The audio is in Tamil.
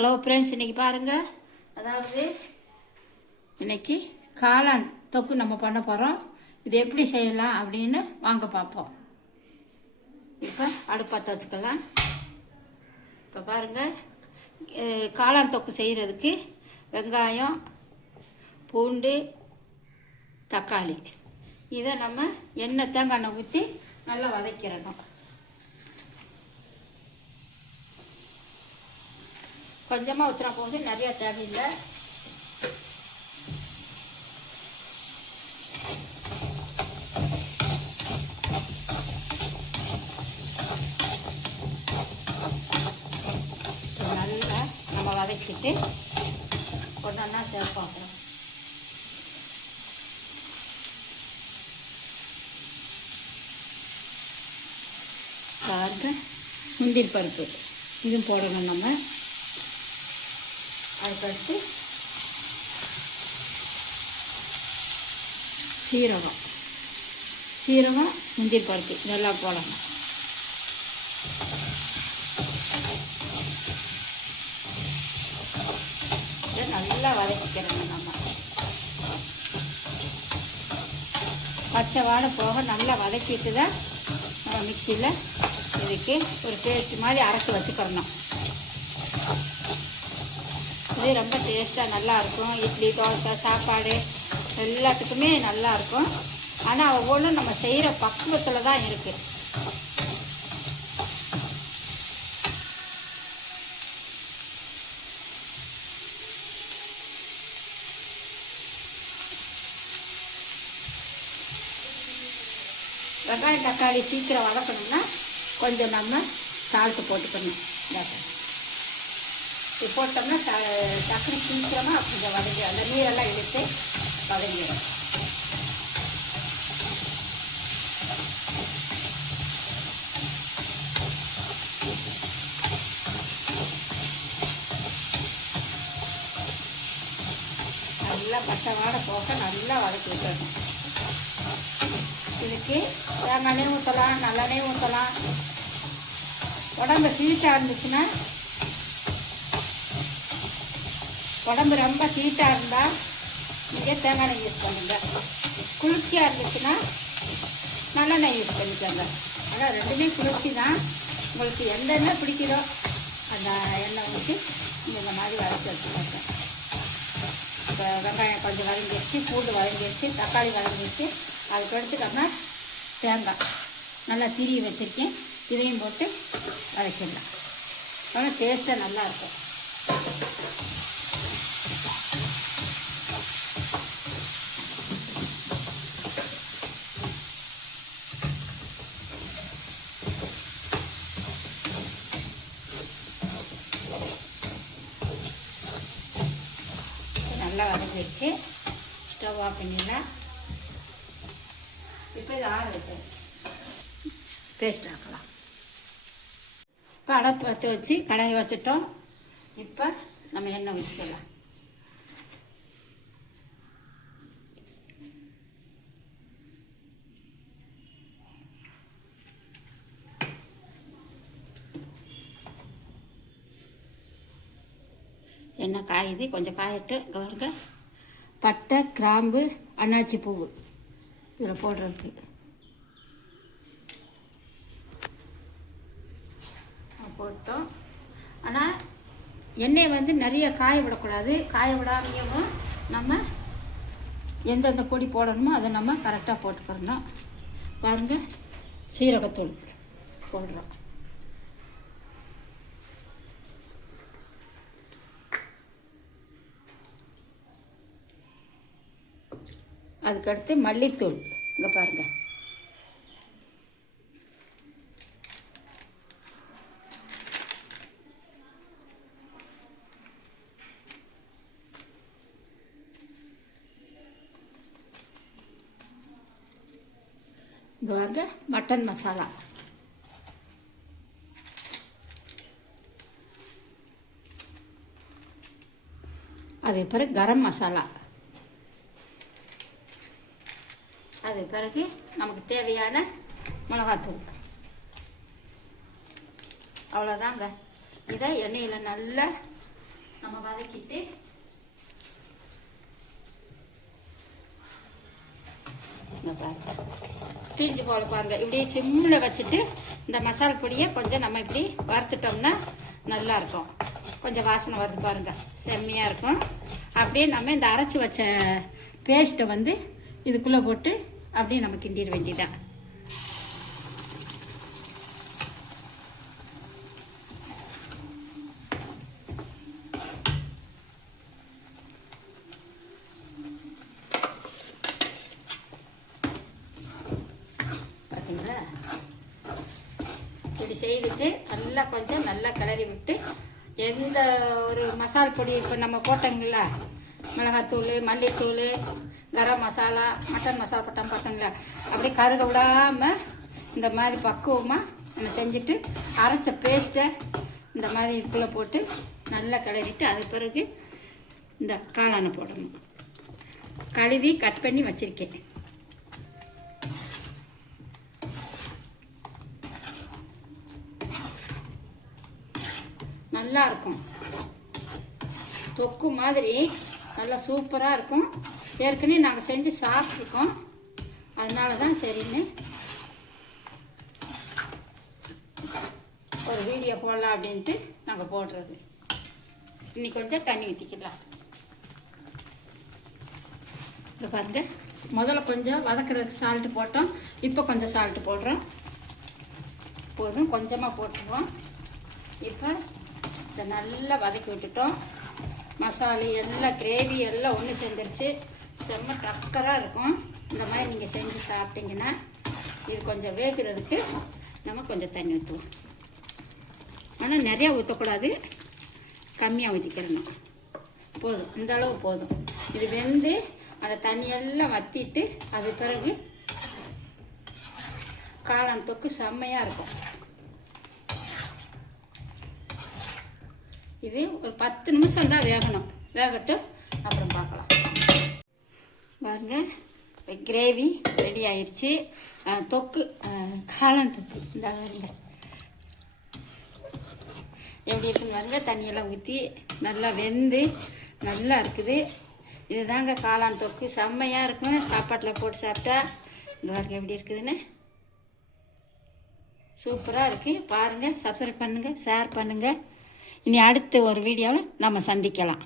ஹலோ ஃப்ரெண்ட்ஸ், இன்றைக்கி பாருங்கள். அதாவது இன்றைக்கி காளான் தொக்கு நம்ம பண்ண போகிறோம். இது எப்படி செய்யலாம் அப்படின்னு வாங்க பார்ப்போம். இப்போ அடுப்பு பற்ற வச்சுக்கலாம். இப்போ பாருங்கள், காளான் தொக்கு செய்கிறதுக்கு வெங்காயம், பூண்டு, தக்காளி இதை நம்ம தேங்காய் எண்ணெய் ஊற்றி நல்லா வதக்கிடணும். கொஞ்சமாக ஊற்றினா போகுது, நிறையா தேவையில்லை. நல்லா நம்ம வதக்கிட்டு ஒன்றா சேர்ப்போம். பாருங்க, முந்திரி பருப்பு இதுவும் போடணும் நம்ம. அதுக்கடுத்து சீரகம் முந்திரி பருப்பு இதெல்லாம் போடணும். இதை நல்லா வதக்கிக்கிறோம். நம்ம பச்சை வாடை போக நல்லா வதக்கிட்டு தான் நம்ம மிக்சியில் இதுக்கு ஒரு பேஸ்ட் மாதிரி அரைச்சி வச்சுக்கிறணும். இது ரொம்ப டேஸ்ட்டாக நல்லாயிருக்கும். இட்லி, தோசை, சாப்பாடு எல்லாத்துக்குமே நல்லாயிருக்கும். ஆனால் ஒவ்வொன்றும் நம்ம செய்கிற பக்குவத்தில் தான் இருக்குது. வெங்காயம் தக்காளி சீக்கிரம் வதக்கணும்னா கொஞ்சம் நம்ம சால்ட்டு போட்டுக்கணும். இது போட்டோம்னா டக்குனு சீக்கிரமாக கொஞ்சம் வதங்கி அந்த நீரெல்லாம் இழுத்து வதங்கிடும். நல்லா பச்சை வாடை போக நல்லா வதக்கி விட்டுறணும். இதுக்கு தேங்காய் எண்ணெய் ஊற்றலாம், நல்லெண்ணெய் ஊற்றலாம். உடம்பு ஹீட்டாக இருந்துச்சுன்னா, உடம்பு ரொம்ப ஹீட்டாக இருந்தால் நீங்கள் தேங்காய் எண்ணெய் யூஸ் பண்ணுங்கள். குளிர்ச்சியாக இருந்துச்சுன்னா நல்லெண்ணெய் யூஸ் பண்ணிக்கோங்க. ஆனால் ரெண்டுமே குளிர்ச்சி தான். உங்களுக்கு எந்த எண்ணெய் பிடிக்குதோ அந்த எண்ணெய் ஊற்றி இந்த மாதிரி வதக்கி வச்சுக்கோங்க. இப்போ வெங்காயம் கொஞ்சம் வதங்கிடுச்சு, பூண்டு வதங்கிடுச்சு, தக்காளி வதங்கிடுச்சு. அதுக்கடுத்து நம்ம தேங்காய் நல்லா திரிவி வச்சுருக்கேன், இதையும் போட்டு வதக்கிடலாம். ஆனால் டேஸ்ட்டாக நல்லாயிருக்கும். நல்லா வதங்கிடுச்சு. ஸ்டவ் ஆஃப் பண்ணிடலாம். இப்போ இது ஆற வச்சு பேஸ்ட் ஆக்கலாம். இப்போ அடப்பு பற்ற வச்சு கடாயை வச்சுட்டோம். இப்போ நம்ம எண்ணெய் ஊற்றிக்கலாம். எண்ணெய் காயுது, கொஞ்சம் காயட்டு. இங்கே வருங்க, பட்டை, கிராம்பு, அன்னாச்சி பூவு இதில் போடுறதுக்கு போட்டோம். ஆனால் எண்ணெயை வந்து நிறைய காய விடக்கூடாது. காய விடாமையும் நம்ம எந்தெந்த பொடி போடணுமோ அதை நம்ம கரெக்டாக போட்டுக்கிறணும். பாருங்கள், சீரகத்தூள் போடுறோம். அதுக்கடுத்து மல்லித்தூள். இங்கே பாருங்கள், இது வாங்க மட்டன் மசாலா. அது பிறகு கரம் மசாலா. அது பிறகு நமக்கு தேவையான மிளகாத்தூள். அவ்வளோதாங்க. இதை எண்ணெயில் நல்லா நம்ம வதக்கிட்டு பாருங்க தீஞ்சு போல பாருங்க. இப்படி சிம்மில் வச்சுட்டு இந்த மசால் பொடியை கொஞ்சம் நம்ம இப்படி வறுத்துட்டோம்னா நல்லாயிருக்கும். கொஞ்சம் வாசனை வருது பாருங்க, செம்மையாக இருக்கும். அப்படியே நம்ம இந்த அரைச்சி வச்ச பேஸ்ட்டை வந்து இதுக்குள்ளே போட்டு அப்படியே நம்ம கிண்டிட வேண்டியதான். பார்த்தீங்களா? இப்படி செய்துட்டு நல்லா கொஞ்சம் நல்லா கிளறி விட்டு எந்த ஒரு மசால் பொடி இப்போ நம்ம போட்டோங்களா, மிளகாத்தூள், மல்லித்தூள், கரம் மசாலா, மட்டன் மசாலா போட்டோம் பார்த்தோங்களா, அப்படியே கருக விடாமல் இந்த மாதிரி பக்குவமாக நம்ம செஞ்சுட்டு அரைச்ச பேஸ்ட்டை இந்த மாதிரி இதுக்குள்ளே போட்டு நல்லா கிளறிட்டு அது பிறகு இந்த காளானை போடணும். கழுவி கட் பண்ணி வச்சுருக்கேன். நல்லா இருக்கும், தொக்கு மாதிரி நல்லா சூப்பராக இருக்கும். ஏற்கனவே நாங்கள் செஞ்சு சாப்பிட்ருக்கோம், அதனால தான் சரின்னு ஒரு வீடியோ போடலாம் அப்படின்ட்டு நாங்கள் போடுறது. இன்னைக்கு கொஞ்சம் தண்ணி ஊற்றிக்கலாம். இதை பாருங்க, முதல்ல கொஞ்சம் வதக்கிறதுக்கு சால்ட்டு போட்டோம், இப்போ கொஞ்சம் சால்ட்டு போடுறோம். போதும், கொஞ்சமாக போட்டுருவோம். இப்போ இதை நல்லா வதக்கி விட்டுட்டோம். மசாலா எல்லாம் கிரேவி எல்லாம் ஒன்று சேர்ந்துருச்சு. செம்ம டக்கராக இருக்கும். இந்த மாதிரி நீங்கள் செஞ்சு சாப்பிட்டீங்கன்னா இது கொஞ்சம் வேகிறதுக்கு நம்ம கொஞ்சம் தண்ணி ஊற்றுவோம். ஆனால் நிறையா ஊற்றக்கூடாது, கம்மியாக ஊற்றிக்கிறணும். போதும், இந்த அளவு போதும். இது வெந்து அந்த தண்ணியெல்லாம் வற்றிட்டு அது பிறகு காளான் தொக்கு செம்மையாக இருக்கும். இது ஒரு 10 நிமிஷம் தான் வேகணும். வேகட்டும், அப்புறம் பார்க்கலாம். பாருங்க, கிரேவி ரெடி ஆயிடுச்சு. தொக்கு, காளான் தொக்கு இந்த பாருங்க எப்படி இருக்குன்னு பாருங்க. தண்ணியெல்லாம் ஊற்றி நல்லா வெந்து நல்லா இருக்குது. இது தாங்க காளான் தொக்கு, செம்மையாக இருக்கும். சாப்பாட்டில் போட்டு சாப்பிட்டா இந்த பாருங்க எப்படி இருக்குதுன்னு. சூப்பராக இருக்குது. பாருங்கள், சப்ஸ்கிரைப் பண்ணுங்கள், ஷேர் பண்ணுங்கள். இனி அடுத்த ஒரு வீடியோவில் நம்ம சந்திக்கலாம்.